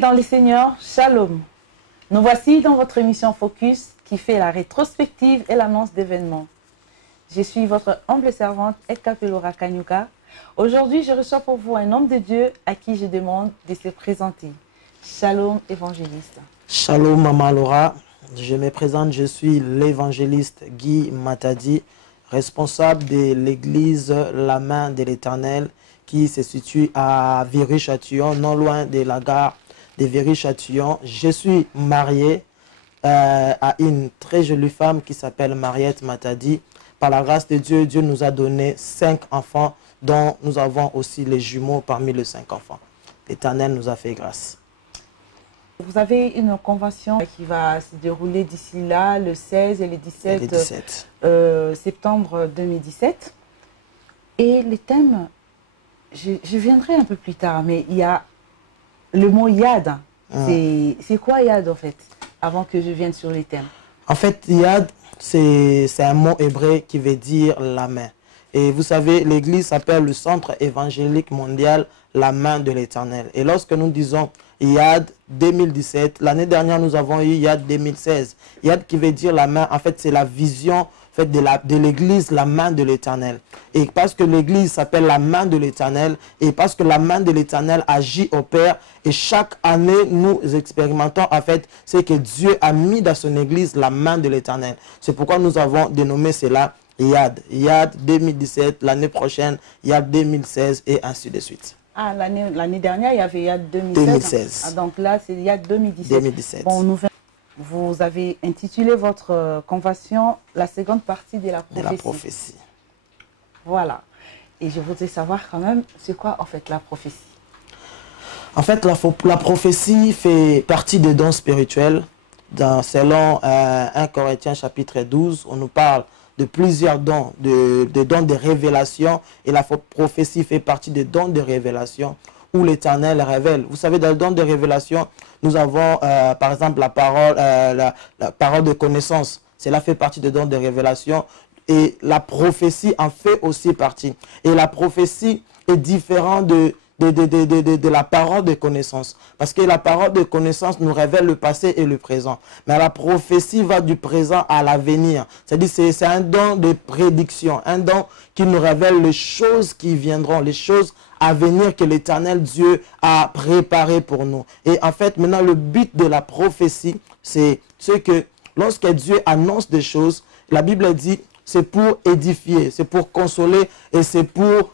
dans les seigneurs, Shalom. Nous voici dans votre émission Focus qui fait la rétrospective et l'annonce d'événements. Je suis votre humble servante Edka Pelora Kanyuka. Aujourd'hui, je reçois pour vous un homme de Dieu à qui je demande de se présenter. Shalom, évangéliste. Shalom, Maman Laura. Je me présente, je suis l'évangéliste Guy Matadi, responsable de l'église La Main de l'Éternel qui se situe à Viry-Châtillon, non loin de la gare de Viry-Châtillon. Je suis marié à une très jolie femme qui s'appelle Mariette Matadi. Par la grâce de Dieu, Dieu nous a donné 5 enfants, dont nous avons aussi les jumeaux parmi les 5 enfants. L'Éternel nous a fait grâce. Vous avez une convention qui va se dérouler d'ici là, le 16 et le 17, septembre 2017. Et les thèmes, je viendrai un peu plus tard, mais il y a le mot Yad. C'est quoi Yad en fait, avant que je vienne sur les thèmes? En fait, Yad, c'est un mot hébreu qui veut dire la main. Et vous savez, l'église s'appelle le Centre évangélique mondial La Main de l'Éternel. Et lorsque nous disons Yad 2017, l'année dernière nous avons eu Yad 2016. Yad qui veut dire la main, en fait c'est la vision en fait, de l'église, la main de l'Éternel. Et parce que l'église s'appelle la main de l'Éternel, et parce que la main de l'Éternel agit au Père, et chaque année nous expérimentons en fait ce que Dieu a mis dans son église, la main de l'Éternel. C'est pourquoi nous avons dénommé cela Yad. Yad 2017, l'année prochaine, Yad 2016 et ainsi de suite. Ah, l'année dernière, il y avait Yad 2016. Ah, donc là, c'est Yad 2017. Bon, vous avez intitulé votre convention la seconde partie de la prophétie. Voilà. Et je voudrais savoir quand même, c'est quoi en fait la prophétie? En fait, la prophétie fait partie des dons spirituels. Selon 1 Corinthiens chapitre 12, on nous parle de plusieurs dons, de dons de révélation. Et la prophétie fait partie des dons de révélation où l'Éternel révèle. Vous savez, dans le don de révélation, nous avons par exemple la parole de connaissance. Cela fait partie des dons de révélation. Et la prophétie en fait aussi partie. Et la prophétie est différente de la parole de connaissance. Parce que la parole de connaissance nous révèle le passé et le présent. Mais la prophétie va du présent à l'avenir. C'est-à-dire c'est un don de prédiction, un don qui nous révèle les choses qui viendront, les choses à venir que l'Éternel Dieu a préparé pour nous. Et en fait, maintenant, le but de la prophétie, c'est ce que lorsque Dieu annonce des choses, la Bible dit, c'est pour édifier, c'est pour consoler et c'est pour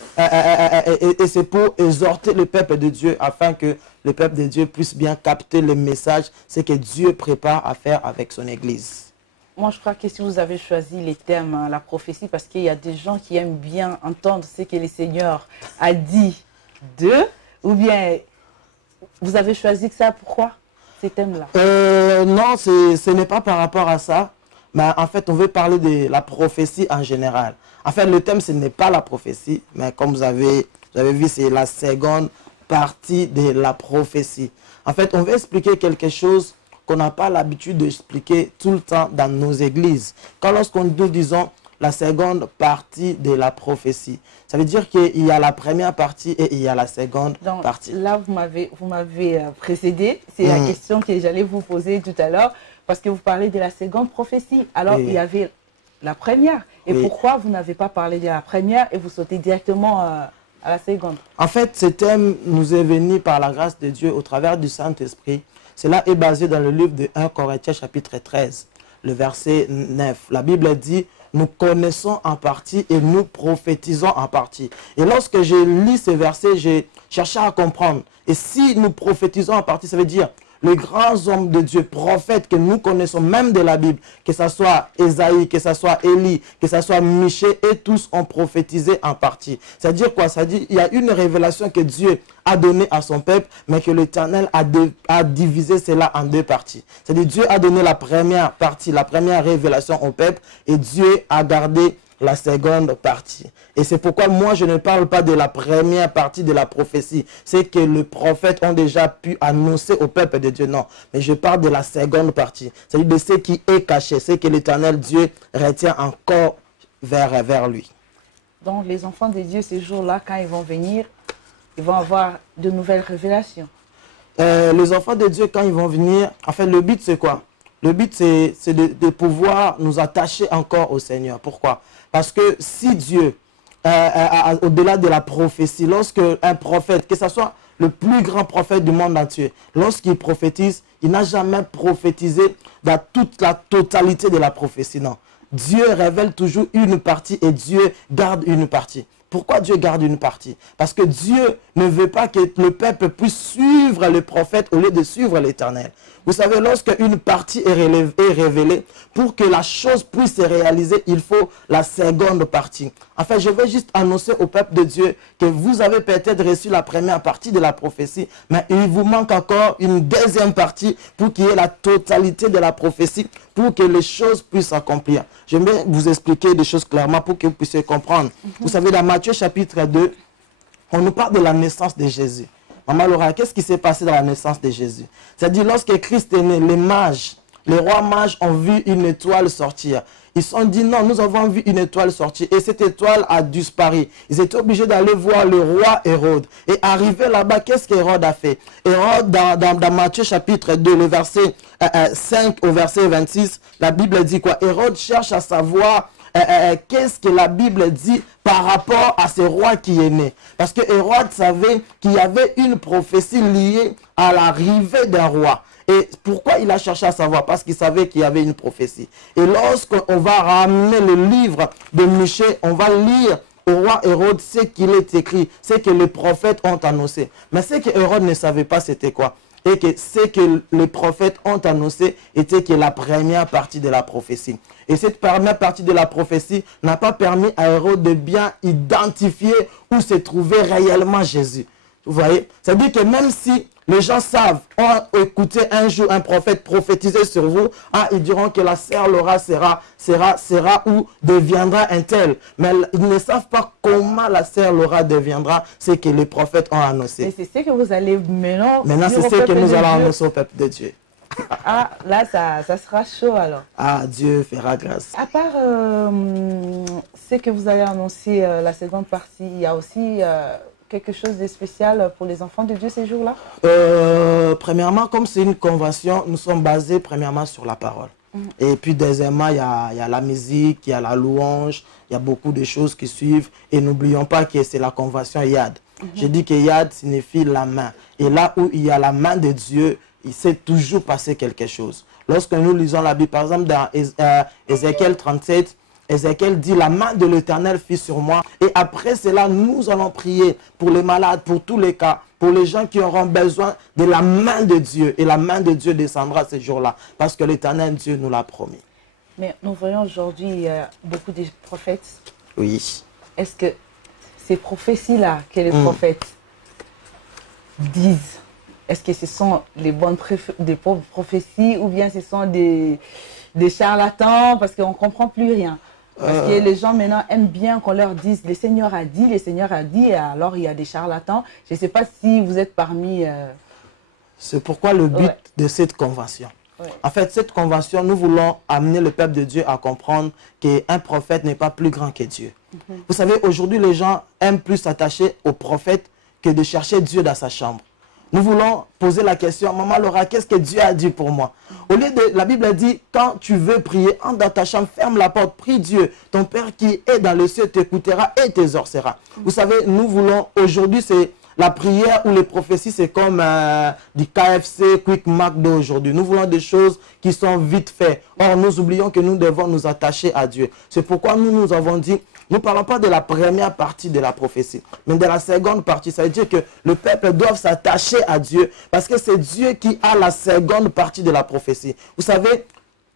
exhorter le peuple de Dieu afin que le peuple de Dieu puisse bien capter le message, ce que Dieu prépare à faire avec son Église. Moi, je crois que si vous avez choisi les thèmes, la prophétie, parce qu'il y a des gens qui aiment bien entendre ce que le Seigneur a dit d'eux, ou bien vous avez choisi que ça, pourquoi ces thèmes-là? Non, ce n'est pas par rapport à ça. Mais en fait, on veut parler de la prophétie en général. En fait, le thème, ce n'est pas la prophétie, mais comme vous avez vu, c'est la seconde partie de la prophétie. En fait, on veut expliquer quelque chose qu'on n'a pas l'habitude d'expliquer tout le temps dans nos églises. Lorsqu'on nous disons la seconde partie de la prophétie, ça veut dire qu'il y a la première partie et il y a la seconde partie. Là, vous m'avez précédé. C'est la question que j'allais vous poser tout à l'heure. Parce que vous parlez de la seconde prophétie. Alors, il y avait la première. Et pourquoi vous n'avez pas parlé de la première et vous sautez directement à la seconde? En fait, ce thème nous est venu par la grâce de Dieu au travers du Saint-Esprit. Cela est basé dans le livre de 1 Corinthiens chapitre 13, le verset 9. La Bible dit, nous connaissons en partie et nous prophétisons en partie. Et lorsque j'ai lu ce verset, j'ai cherché à comprendre. Et si nous prophétisons en partie, ça veut dire les grands hommes de Dieu, prophètes que nous connaissons même de la Bible, que ce soit Ésaïe, que ce soit Élie, que ce soit Michée, et tous ont prophétisé en partie. C'est-à-dire quoi? C'est-à-dire qu'il y a une révélation que Dieu a donnée à son peuple, mais que l'Éternel a divisé cela en 2 parties. C'est-à-dire Dieu a donné la première partie, la première révélation au peuple, et Dieu a gardé la seconde partie. Et c'est pourquoi moi je ne parle pas de la première partie de la prophétie. C'est que les prophètes ont déjà pu annoncer au peuple de Dieu. Non, mais je parle de la seconde partie. C'est-à-dire de ce qui est caché, ce que l'Éternel Dieu retient encore vers lui. Donc les enfants de Dieu, ces jours-là, quand ils vont venir, ils vont avoir de nouvelles révélations. les enfants de Dieu, quand ils vont venir, en fait, le but, c'est quoi? Le but, c'est de pouvoir nous attacher encore au Seigneur. Pourquoi? Parce que si Dieu, au-delà de la prophétie, lorsque un prophète, que ce soit le plus grand prophète du monde entier, lorsqu'il prophétise, il n'a jamais prophétisé dans toute la totalité de la prophétie, non. Dieu révèle toujours une partie et Dieu garde une partie. Pourquoi Dieu garde une partie? Parce que Dieu ne veut pas que le peuple puisse suivre le prophète au lieu de suivre l'Éternel. Vous savez, lorsque une partie est révélée, pour que la chose puisse se réaliser, il faut la seconde partie. En fait, je veux juste annoncer au peuple de Dieu que vous avez peut-être reçu la première partie de la prophétie, mais il vous manque encore une deuxième partie pour qu'il y ait la totalité de la prophétie, pour que les choses puissent s'accomplir. J'aimerais vous expliquer des choses clairement pour que vous puissiez comprendre. Vous savez, dans Matthieu chapitre 2, on nous parle de la naissance de Jésus. Maman Laura, qu'est-ce qui s'est passé dans la naissance de Jésus? C'est-à-dire, lorsque Christ est né, les rois mages ont vu une étoile sortir. Ils se sont dit, non, nous avons vu une étoile sortir. Et cette étoile a disparu. Ils étaient obligés d'aller voir le roi Hérode. Et arrivé là-bas, qu'est-ce qu'Hérode a fait? Hérode, dans Matthieu chapitre 2, le verset 5 au verset 26, la Bible dit quoi? Hérode cherche à savoir qu'est-ce que la Bible dit par rapport à ce roi qui est né. Parce que Hérode savait qu'il y avait une prophétie liée à l'arrivée d'un roi. Et pourquoi il a cherché à savoir? Parce qu'il savait qu'il y avait une prophétie. Et lorsqu'on va ramener le livre de Michée, on va lire au roi Hérode ce qu'il est écrit, ce que les prophètes ont annoncé. Mais ce que Hérode ne savait pas, c'était quoi? Et que ce que les prophètes ont annoncé était que la première partie de la prophétie. Et cette première partie de la prophétie n'a pas permis à Hérode de bien identifier où se trouvait réellement Jésus. Vous voyez? C'est-à-dire que même si les gens savent, ont écouté un jour un prophète prophétiser sur vous, ils diront que la sœur Laura sera ou deviendra un tel. Mais ils ne savent pas comment la sœur Laura deviendra, ce que les prophètes ont annoncé. Et c'est ce que vous allez maintenant... Maintenant, c'est ce que nous allons annoncer au peuple de Dieu. Ah, là, ça sera chaud alors. Ah, Dieu fera grâce. À part ce que vous allez annoncer, la seconde partie, il y a aussi... quelque chose de spécial pour les enfants de Dieu ces jours-là? Premièrement, comme c'est une convention, nous sommes basés premièrement sur la parole. Et puis deuxièmement, il y a la musique, il y a la louange, il y a beaucoup de choses qui suivent. Et n'oublions pas que c'est la convention Yad. Je dis que Yad signifie la main. Et là où il y a la main de Dieu, il s'est toujours passé quelque chose. Lorsque nous lisons la Bible, par exemple dans Ézéchiel 37, Ézéchiel dit, la main de l'Éternel fut sur moi. Et après cela, nous allons prier pour les malades, pour tous les cas, pour les gens qui auront besoin de la main de Dieu. Et la main de Dieu descendra ce jour-là, parce que l'Éternel Dieu nous l'a promis. Mais nous voyons aujourd'hui beaucoup de prophètes. Oui. Est-ce que ces prophéties-là que les prophètes disent, est-ce que ce sont les bonnes prophéties ou bien ce sont des charlatans, parce qu'on ne comprend plus rien? Parce que les gens maintenant aiment bien qu'on leur dise le Seigneur a dit, et alors il y a des charlatans. Je ne sais pas si vous êtes parmi... C'est pourquoi le but de cette convention. En fait, cette convention, nous voulons amener le peuple de Dieu à comprendre qu'un prophète n'est pas plus grand que Dieu. Vous savez, aujourd'hui, les gens aiment plus s'attacher au prophète que de chercher Dieu dans sa chambre. Nous voulons poser la question, Maman Laura, qu'est-ce que Dieu a dit pour moi? Au lieu de, la Bible dit, quand tu veux prier, entre dans ta chambre, ferme la porte, prie Dieu. Ton Père qui est dans le ciel t'écoutera et t'exaucera. Vous savez, nous voulons, aujourd'hui, c'est la prière ou les prophéties, c'est comme du KFC, Quick Mac d'aujourd'hui. Nous voulons des choses qui sont vite faites. Or, nous oublions que nous devons nous attacher à Dieu. C'est pourquoi nous avons dit, nous ne parlons pas de la première partie de la prophétie, mais de la seconde partie. Ça veut dire que le peuple doit s'attacher à Dieu, parce que c'est Dieu qui a la seconde partie de la prophétie. Vous savez,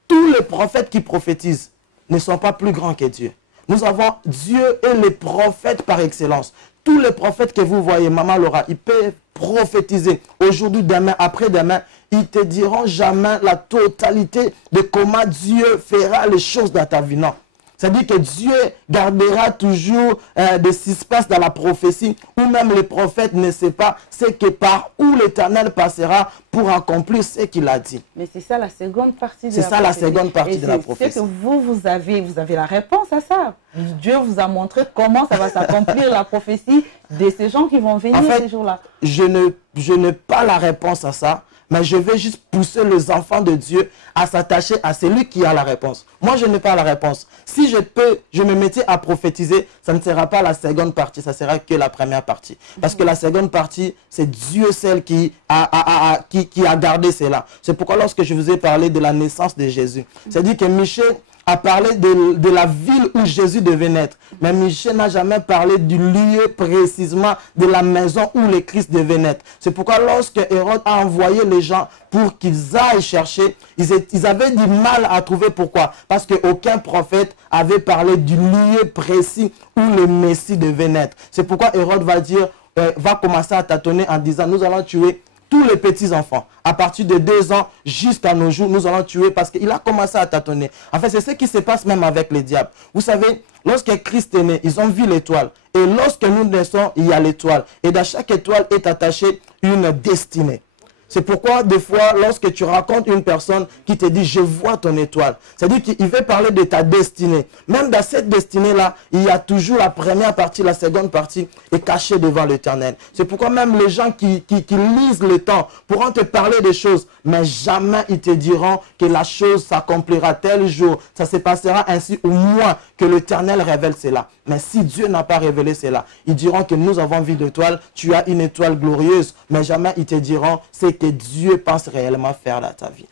tous les prophètes qui prophétisent ne sont pas plus grands que Dieu. Nous avons Dieu et les prophètes par excellence. Tous les prophètes que vous voyez, Maman Laura, ils peuvent prophétiser aujourd'hui, demain, après-demain. Ils ne te diront jamais la totalité de comment Dieu fera les choses dans ta vie. Non. C'est-à-dire que Dieu gardera toujours des suspenses dans la prophétie, où même les prophètes ne savent pas ce que par où l'Éternel passera pour accomplir ce qu'il a dit. Mais c'est ça la seconde partie de la prophétie. C'est ça la seconde partie de la prophétie. C'est que vous avez la réponse à ça. Dieu vous a montré comment ça va s'accomplir la prophétie de ces gens qui vont venir en fait, ces jours-là. Je n'ai pas la réponse à ça, mais je vais juste pousser les enfants de Dieu à s'attacher à celui qui a la réponse. Moi, je n'ai pas la réponse. Si je me mettais à prophétiser, ça ne sera pas la seconde partie, ça sera que la première partie. Parce que la seconde partie, c'est Dieu seul qui a gardé cela. C'est pourquoi lorsque je vous ai parlé de la naissance de Jésus, c'est-à-dire que Michel a parlé de la ville où Jésus devait naître. Mais Michel n'a jamais parlé du lieu précisément de la maison où le Christ devait naître. C'est pourquoi lorsque Hérode a envoyé les gens pour qu'ils aillent chercher, ils avaient du mal à trouver. Pourquoi? Parce qu'aucun prophète avait parlé du lieu précis où le Messie devait naître. C'est pourquoi Hérode va commencer à tâtonner en disant, nous allons tuer tous les petits-enfants, à partir de 2 ans jusqu'à nos jours, nous allons tuer parce qu'il a commencé à tâtonner. En fait, c'est ce qui se passe même avec les diables. Vous savez, lorsque Christ est né, ils ont vu l'étoile. Et lorsque nous naissons, il y a l'étoile. Et dans chaque étoile est attachée une destinée. C'est pourquoi, des fois, lorsque tu rencontres une personne qui te dit « je vois ton étoile », c'est-à-dire qu'il veut parler de ta destinée. Même dans cette destinée-là, il y a toujours la première partie, la seconde partie est cachée devant l'Éternel. C'est pourquoi même les gens qui lisent le temps pourront te parler des choses, mais jamais ils te diront que la chose s'accomplira tel jour. Ça se passera ainsi, au moins que l'Éternel révèle cela. Mais si Dieu n'a pas révélé cela, ils diront que nous avons vu l'étoile, tu as une étoile glorieuse, mais jamais ils te diront c'est que Dieu pense réellement faire dans ta vie.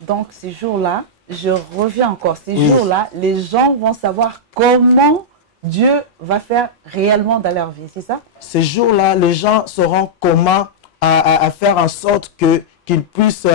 Donc ces jours-là, je reviens encore, ces jours-là, les gens vont savoir comment Dieu va faire réellement dans leur vie, c'est ça? Ces jours-là, les gens sauront comment à faire en sorte qu'ils puissent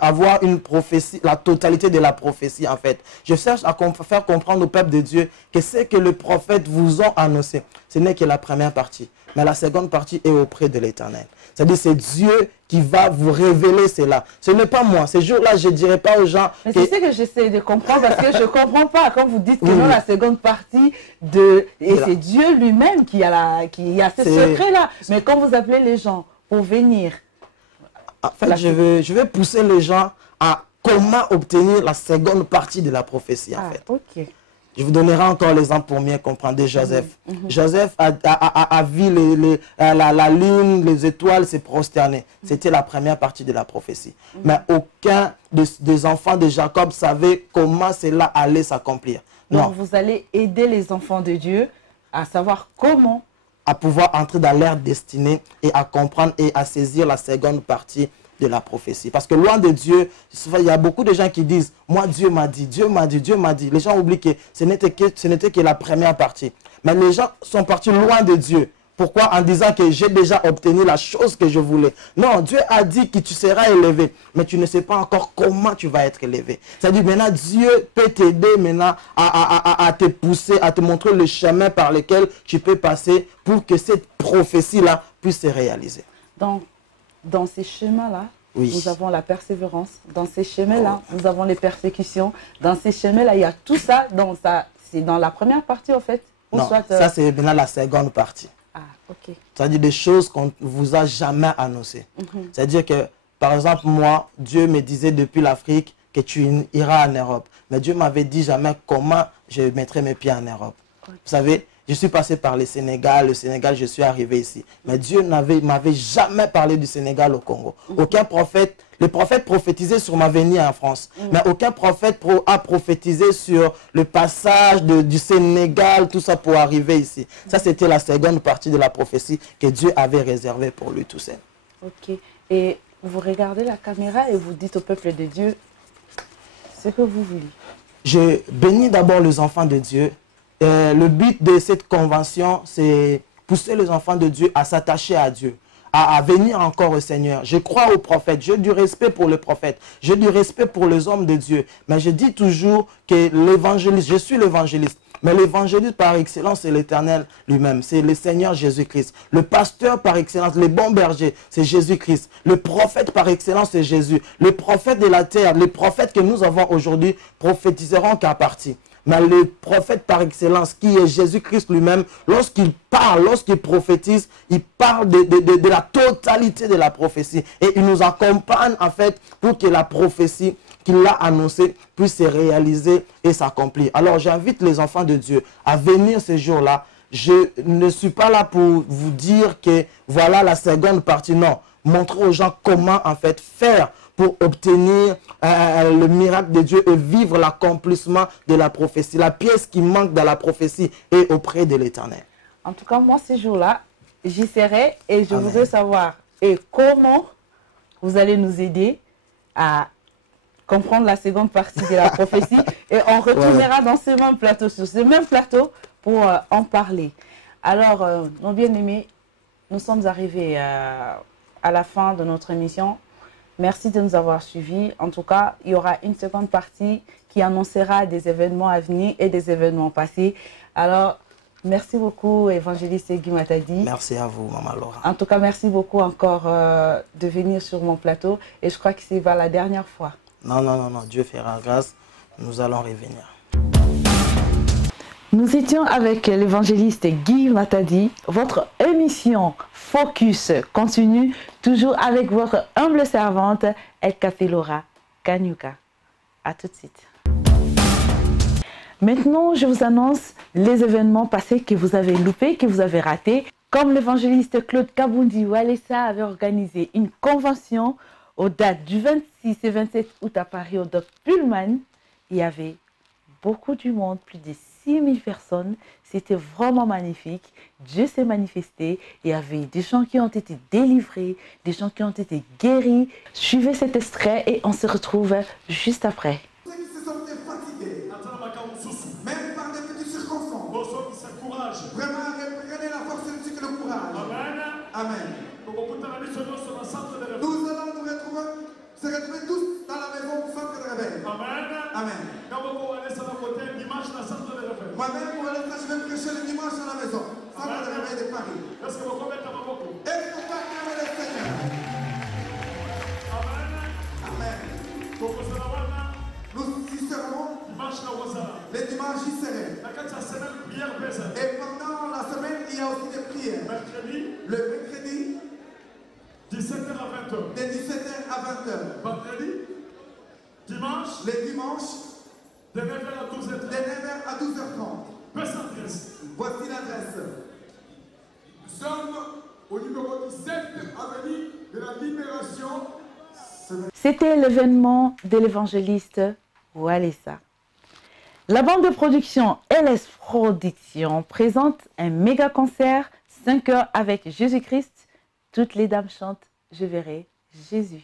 avoir une prophétie, la totalité de la prophétie en fait. Je cherche à faire comprendre au peuple de Dieu que ce que les prophètes vous ont annoncé, ce n'est que la première partie. Mais la seconde partie est auprès de l'Éternel. C'est-à-dire c'est Dieu qui va vous révéler cela. Ce n'est pas moi. Ces jours-là, je ne dirai pas aux gens... Mais c'est ce que j'essaie de comprendre parce que je ne comprends pas quand vous dites que non, la seconde partie de... Et c'est Dieu lui-même qui a ce secret-là. Mais quand vous appelez les gens pour venir... En fait, je vais pousser les gens à comment obtenir la seconde partie de la prophétie, en fait. Ok. Je vous donnerai encore l'exemple pour mieux comprendre de Joseph. Joseph a vu la lune, les étoiles se prosterner. C'était la première partie de la prophétie. Mais aucun des enfants de Jacob savait comment cela allait s'accomplir. Donc vous allez aider les enfants de Dieu à savoir comment à pouvoir entrer dans leur destinée et à comprendre et à saisir la seconde partie de la prophétie. Parce que loin de Dieu, il y a beaucoup de gens qui disent « moi Dieu m'a dit, Dieu m'a dit, Dieu m'a dit ». Les gens oublient que ce n'était que la première partie. Mais les gens sont partis loin de Dieu. Pourquoi? En disant que j'ai déjà obtenu la chose que je voulais. Non, Dieu a dit que tu seras élevé, mais tu ne sais pas encore comment tu vas être élevé. C'est-à-dire maintenant, Dieu peut t'aider maintenant à te pousser, à te montrer le chemin par lequel tu peux passer pour que cette prophétie-là puisse se réaliser. Donc, dans ces chemins-là, nous avons la persévérance. Dans ces chemins-là, nous avons les persécutions. Dans ces chemins-là, il y a tout ça. C'est dans la première partie, en fait. Non, ça c'est maintenant la seconde partie. Okay. C'est-à-dire des choses qu'on ne vous a jamais annoncées. C'est-à-dire que, par exemple, moi, Dieu me disait depuis l'Afrique que tu iras en Europe. Mais Dieu m'avait dit jamais comment je mettrai mes pieds en Europe. Vous savez, je suis passé par le Sénégal, je suis arrivé ici. Mais Dieu m'avait jamais parlé du Sénégal au Congo. Aucun prophète, les prophètes prophétisaient sur ma venue en France. Mais aucun prophète a prophétisé sur le passage du Sénégal, tout ça pour arriver ici. Ça, c'était la seconde partie de la prophétie que Dieu avait réservée pour lui tout seul. Ok. Et vous regardez la caméra et vous dites au peuple de Dieu ce que vous voulez. Je bénis d'abord les enfants de Dieu. Le but de cette convention, c'est pousser les enfants de Dieu à s'attacher à Dieu, à venir encore au Seigneur. Je crois aux prophètes, j'ai du respect pour les prophètes, j'ai du respect pour les hommes de Dieu. Mais je dis toujours que l'évangéliste, je suis l'évangéliste, mais l'évangéliste par excellence, c'est l'Éternel lui-même, c'est le Seigneur Jésus-Christ. Le pasteur par excellence, le bon berger, c'est Jésus-Christ. Le prophète par excellence, c'est Jésus. Le prophète de la terre, les prophètes que nous avons aujourd'hui prophétiseront qu'à partie. Mais le prophète par excellence, qui est Jésus-Christ lui-même, lorsqu'il parle, lorsqu'il prophétise, il parle de la totalité de la prophétie. Et il nous accompagne en fait pour que la prophétie qu'il a annoncé puisse se réaliser et s'accomplir. Alors j'invite les enfants de Dieu à venir ce jour-là. Je ne suis pas là pour vous dire que voilà la seconde partie, non. Montrer aux gens comment en fait faire pour obtenir le miracle de Dieu et vivre l'accomplissement de la prophétie. La pièce qui manque dans la prophétie est auprès de l'Éternel. En tout cas, moi, ces jours-là, j'y serai et je voudrais savoir comment vous allez nous aider à comprendre la seconde partie de la prophétie. Et on retournera dans ce même plateau, sur ce même plateau, pour en parler. Alors, nos bien-aimés, nous sommes arrivés à la fin de notre émission. Merci de nous avoir suivis. En tout cas, il y aura une seconde partie qui annoncera des événements à venir et des événements passés. Alors, merci beaucoup, évangéliste Guy Matadi. Merci à vous, Maman Laura. En tout cas, merci beaucoup encore de venir sur mon plateau. Et je crois que c'est la dernière fois. Non, non, non, non. Dieu fera grâce. Nous allons revenir. Nous étions avec l'évangéliste Guy Matadi. Votre émission Focus continue toujours avec votre humble servante Elkafé-Laura Kanyuka. À tout de suite. Maintenant, je vous annonce les événements passés que vous avez loupés, que vous avez ratés. Comme l'évangéliste Claude Kaboundi Walesa avait organisé une convention aux dates du 26 et 27 août à Paris au Doc Pullman, il y avait beaucoup du monde, plus de 6000 personnes. C'était vraiment magnifique. Dieu s'est manifesté. Il y avait des gens qui ont été délivrés, des gens qui ont été guéris. Suivez cet extrait et on se retrouve juste après. Ceux qui se sont fatigués, même par des petites circonstances, vraiment reprenez la force et le courage. Amen. Nous allons nous retrouver, se retrouver tous dans la maison du centre de réveil. Amen. Moi-même, je vais prêcher le dimanche à la maison, centre de réveil de Paris. Est-ce que vous acclamez le Seigneur? Amen. Nous y serons. Les dimanches y seront. Et pendant la semaine, il y a aussi des prières. Le mercredi, 17h à 20h. de 17h à 20h. Vendredi, dimanche, Les dimanches, de 9h à 12h. de 9h à 12h30. Adresse. Voici l'adresse. Nous sommes au numéro 17, avenue de la Libération. C'était l'événement de l'évangéliste Walesa. La bande de production LS Production présente un méga concert 5 heures avec Jésus-Christ. Toutes les dames chantent « Je verrai Jésus »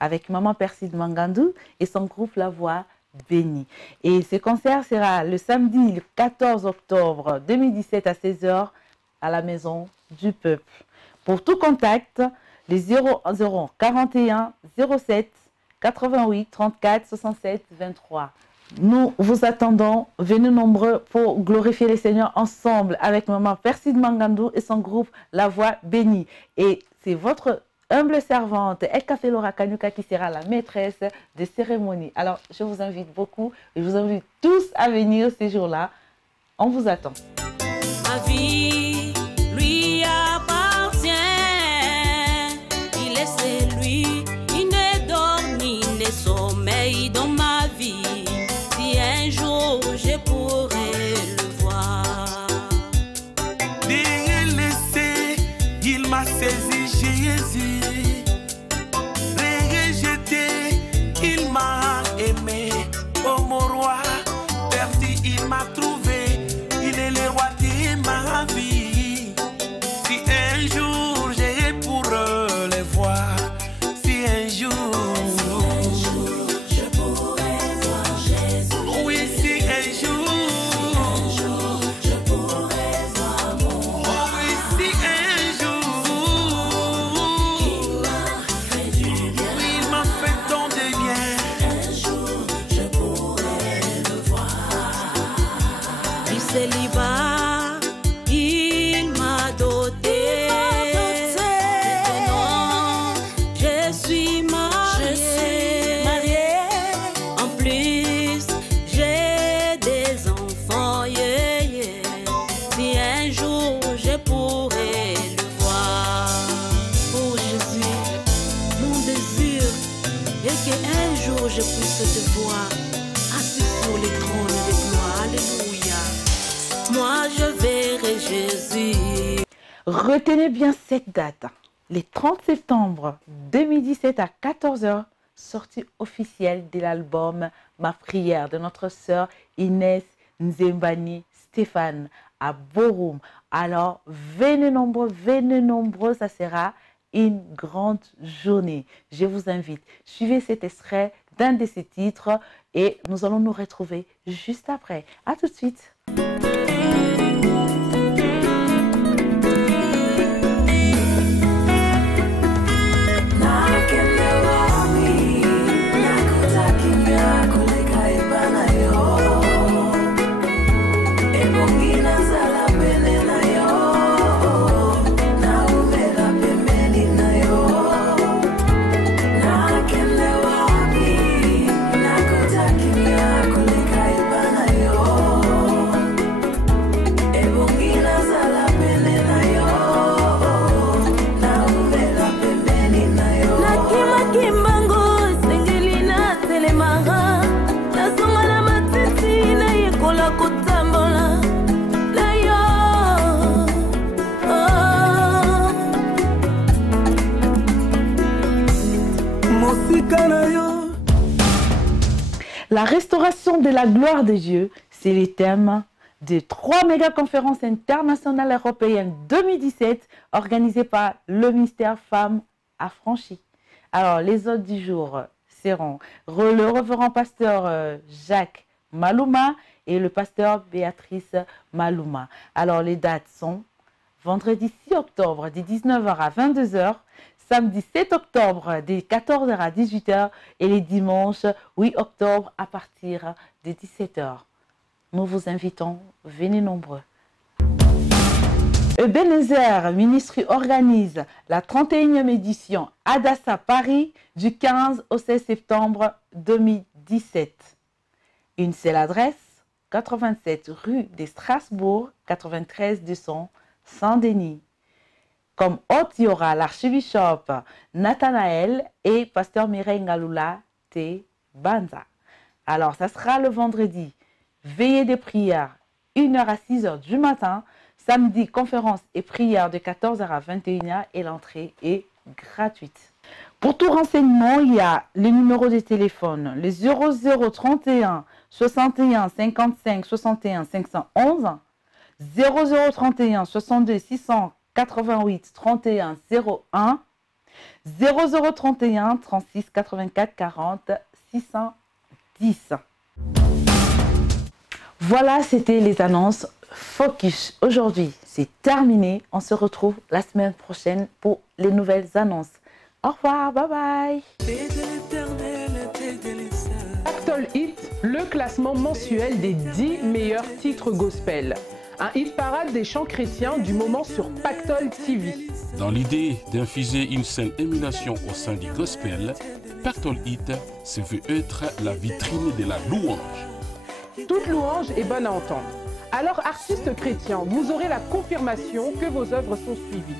avec Maman Perside Mangandou et son groupe La Voix Bénie. Et ce concert sera le samedi le 14 octobre 2017 à 16 h à la Maison du Peuple. Pour tout contact, les 00 41 07 88 34 67 23. Nous vous attendons, venez nombreux pour glorifier le Seigneur ensemble avec Maman Perside Mangandou et son groupe La Voix Bénie. Et c'est votre humble servante Elkafé-Laura Kanyuka qui sera la maîtresse des cérémonies. Alors, je vous invite beaucoup et je vous invite tous à venir ces jours-là. On vous attend. Ma vie lui appartient. Il est celui qui ne dort ni ne sommeille dans ma vie. Si un jour je pourrais le voir. Délaissé, il m'a saisi Jésus. Rejeté, il m'a aimé. Oh mon roi, perdu, il m'a trouvé. Il est le roi de ma vie. Si un jour j'ai pour le voir, si un jour Je pourrais voir Jésus. oui, si un jour Je pourrais voir mon roi. oui, si un jour Il m'a fait du bien. oui, il m'a fait tant de bien. Un jour je pourrais le voir. Du célibat, il m'a doté. Maintenant, je suis mariée. En plus, j'ai des enfants. Si un jour je pourrais le voir. Oh Jésus, mon désir est qu'un jour je puisse te je verrai Jésus. Retenez bien cette date. Le 30 septembre 2017 à 14 h, sortie officielle de l'album Ma prière de notre sœur Inès Nzembani Stéphane à Borum. Alors, venez nombreux, ça sera une grande journée. Je vous invite, suivez cet extrait d'un de ces titres et nous allons nous retrouver juste après. À tout de suite. La restauration de la gloire de Dieu, c'est le thème des 3 méga-conférences internationales européennes 2017 organisées par le ministère Femmes Affranchies. Alors, les hôtes du jour seront le révérend pasteur Jacques Malouma et le pasteur Béatrice Malouma. Alors, les dates sont vendredi 6 octobre de 19 h à 22 h, samedi 7 octobre de 14 h à 18 h et les dimanches 8 octobre à partir de 17 h. Nous vous invitons, venez nombreux. Ebenezer Ministry organise la 31e édition Adassa Paris du 15 au 16 septembre 2017. Une seule adresse, 87 rue de Strasbourg, 93 200 Saint-Denis. Comme hôte, il y aura l'archibishop Nathanaël et pasteur Mireille Ngaloula T. Banza. Alors, ça sera le vendredi, veillée de prière, 1 h à 6 h du matin. Samedi, conférence et prière de 14 h à 21 h et l'entrée est gratuite. Pour tout renseignement, il y a les numéros de téléphone, les 0031 61 55 61 511, 0031 62 688 31 01, 0031 36 84 40 610. Voilà, c'était les annonces Focus. Aujourd'hui, c'est terminé. On se retrouve la semaine prochaine pour les nouvelles annonces. Au revoir, bye bye. Pactol Hit, le classement mensuel des 10 meilleurs titres gospel. Un hit parade des chants chrétiens du moment sur Pactol TV. Dans l'idée d'infuser une saine émulation au sein du gospel, Pactol Hit se veut être la vitrine de la louange. Toute louange est bonne à entendre. Alors, artistes chrétiens, vous aurez la confirmation que vos œuvres sont suivies.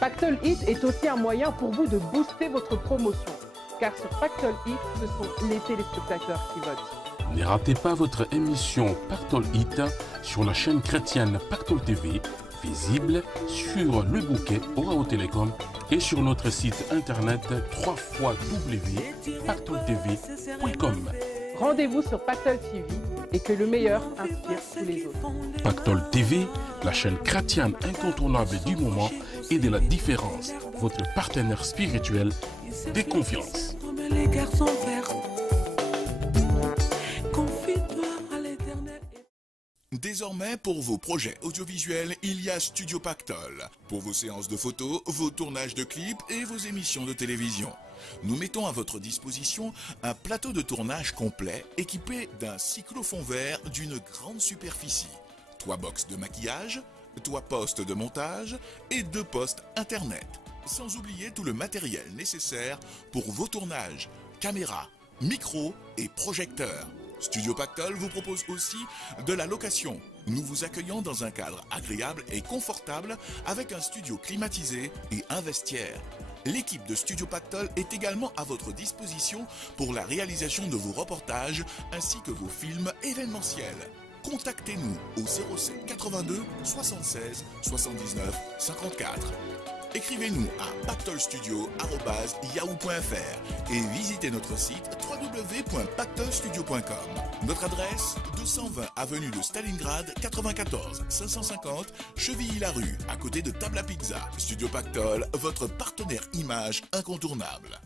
Pactol Hit est aussi un moyen pour vous de booster votre promotion. Car sur Pactol Hit, ce sont les téléspectateurs qui votent. Ne ratez pas votre émission Pactol Hit sur la chaîne chrétienne Pactol TV, visible sur le bouquet Orao Télécom et sur notre site internet www.pactoltv.com. Rendez-vous sur Pactol TV et que le meilleur inspire tous les autres. Pactol TV, la chaîne chrétienne incontournable du moment et de la différence, votre partenaire spirituel de confiance. Désormais, pour vos projets audiovisuels, il y a Studio Pactol. Pour vos séances de photos, vos tournages de clips et vos émissions de télévision. Nous mettons à votre disposition un plateau de tournage complet équipé d'un cyclophone vert d'une grande superficie, 3 box de maquillage, 3 postes de montage et 2 postes internet. Sans oublier tout le matériel nécessaire pour vos tournages, caméras, micros et projecteurs. Studio Pactol vous propose aussi de la location. Nous vous accueillons dans un cadre agréable et confortable avec un studio climatisé et un vestiaire. L'équipe de Studio Pactol est également à votre disposition pour la réalisation de vos reportages ainsi que vos films événementiels. contactez-nous au 07 82 76 79 54. Écrivez-nous à pactolstudio@yahoo.fr et visitez notre site www.pactolstudio.com. Notre adresse 220 avenue de Stalingrad 94 550 Chevilly-la-Rue, à côté de Table à Pizza. Studio Pactol, votre partenaire image incontournable.